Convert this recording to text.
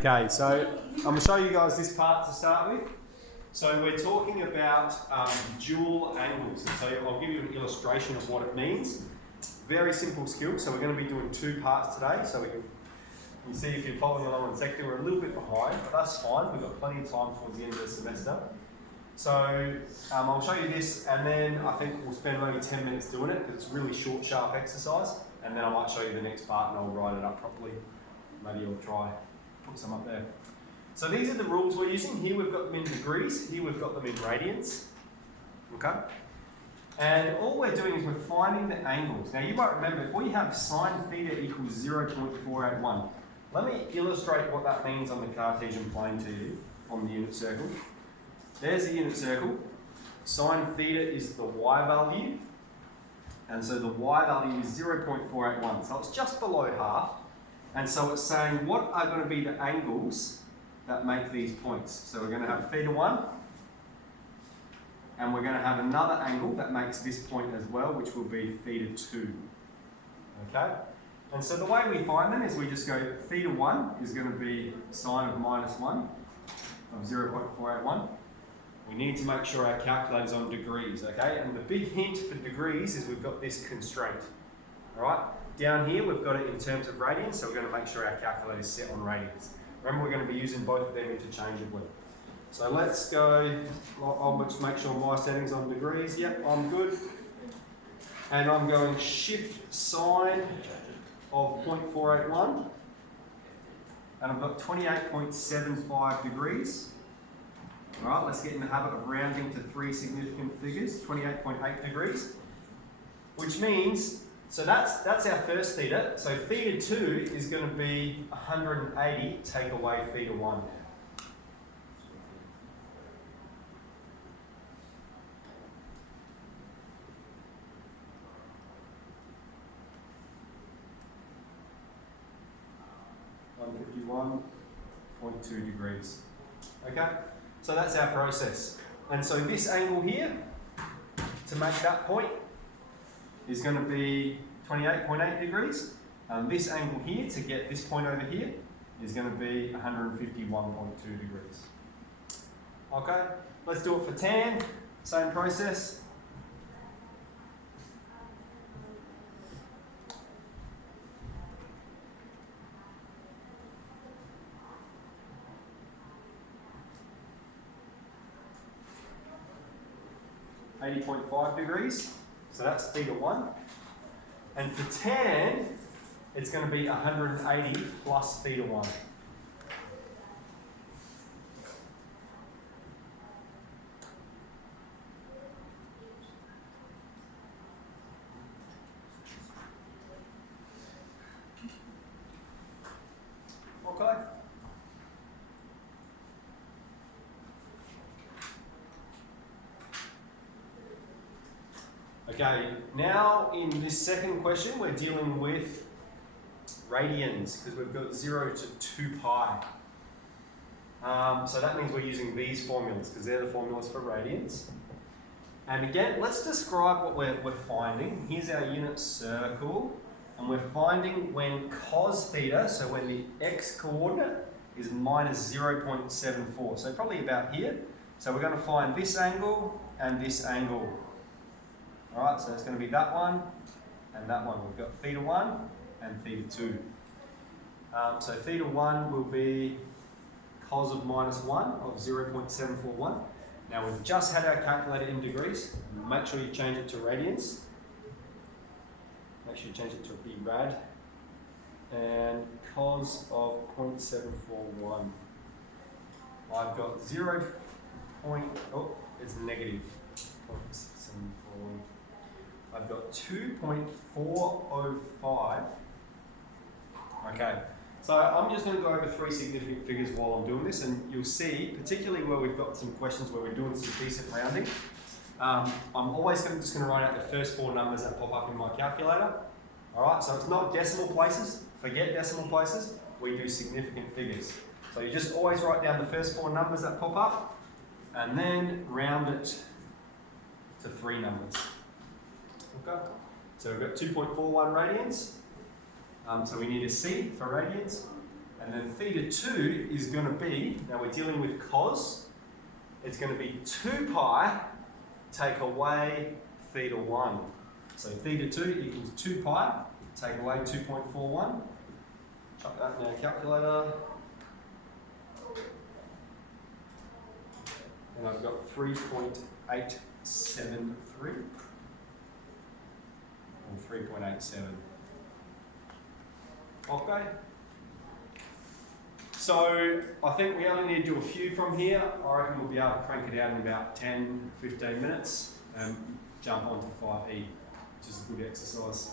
Okay, so I'm going to show you guys this part to start with. So we're talking about dual angles, and so I'll give you an illustration of what it means. Very simple skill, so we're going to be doing two parts today, so we can see if you're following along in sector, we're a little bit behind, but that's fine, we've got plenty of time towards the end of the semester. So I'll show you this, and then I think we'll spend maybe 10 minutes doing it, because it's a really short, sharp exercise, and then I might show you the next part and I'll write it up properly. Maybe I'll try put some up there. So these are the rules we're using. Here we've got them in degrees, here we've got them in radians. Okay? And all we're doing is we're finding the angles. Now you might remember, if we have sine theta equals 0.481, let me illustrate what that means on the Cartesian plane to you, on the unit circle. There's the unit circle. Sine theta is the y value, and so the y value is 0.481, so it's just below half. And so it's saying what are going to be the angles that make these points. So we're going to have theta 1, and we're going to have another angle that makes this point as well, which will be theta 2. Okay? And so the way we find them is we just go theta 1 is going to be sine of -1 of 0.481. We need to make sure our calculator's on degrees, okay? And the big hint for degrees is we've got this constraint, all right? Down here, we've got it in terms of radians, so we're going to make sure our calculator is set on radians. Remember, we're going to be using both of them interchangeably. So let's go, I'll just make sure my setting's on degrees. Yep, I'm good. And I'm going shift sine of 0.481. And I've got 28.75 degrees. All right, let's get in the habit of rounding to three significant figures, 28.8 degrees. Which means, so that's our first theta. So theta 2 is going to be 180, take away theta 1. $151.2 degrees. Okay, so that's our process. And so this angle here, to make that point, is going to be 28.8 degrees. This angle here, to get this point over here, is going to be 151.2 degrees. Okay, let's do it for tan, same process. $80.5 degrees. So that's theta 1. And for tan, it's going to be 180 plus theta 1. Okay. Okay, now in this second question, we're dealing with radians, because we've got 0 to 2 pi. So that means we're using these formulas, because they're the formulas for radians. And again, let's describe what we're finding. Here's our unit circle, and we're finding when cos theta, so when the x-coordinate is minus 0.74, so probably about here. So we're going to find this angle and this angle. Alright, so it's going to be that one and that one. We've got theta 1 and theta 2. So theta 1 will be cos of -1 of 0.741. Now we've just had our calculator in degrees. Make sure you change it to radians. Make sure you change it to a big rad. And cos of 0.741. I've got it's negative 0.741. I've got 2.405. Okay, so I'm just going to go over three significant figures while I'm doing this, and you'll see, particularly where we've got some questions where we're doing some decent rounding, I'm always just going to write out the first four numbers that pop up in my calculator. Alright, so it's not decimal places, forget decimal places, we do significant figures. So you just always write down the first four numbers that pop up, and then round it to three numbers. Okay, so we've got 2.41 radians. So we need a C for radians, and And then theta 2 is going to be, now we're dealing with cos, it's going to be 2 pi take away theta 1. So theta 2 equals 2 pi, take away 2.41. Chuck that in our calculator. And I've got 3.873. And 3.87. Okay. So I think we only need to do a few from here. I reckon we'll be able to crank it out in about 10, 15 minutes and jump on to 5e, which is a good exercise.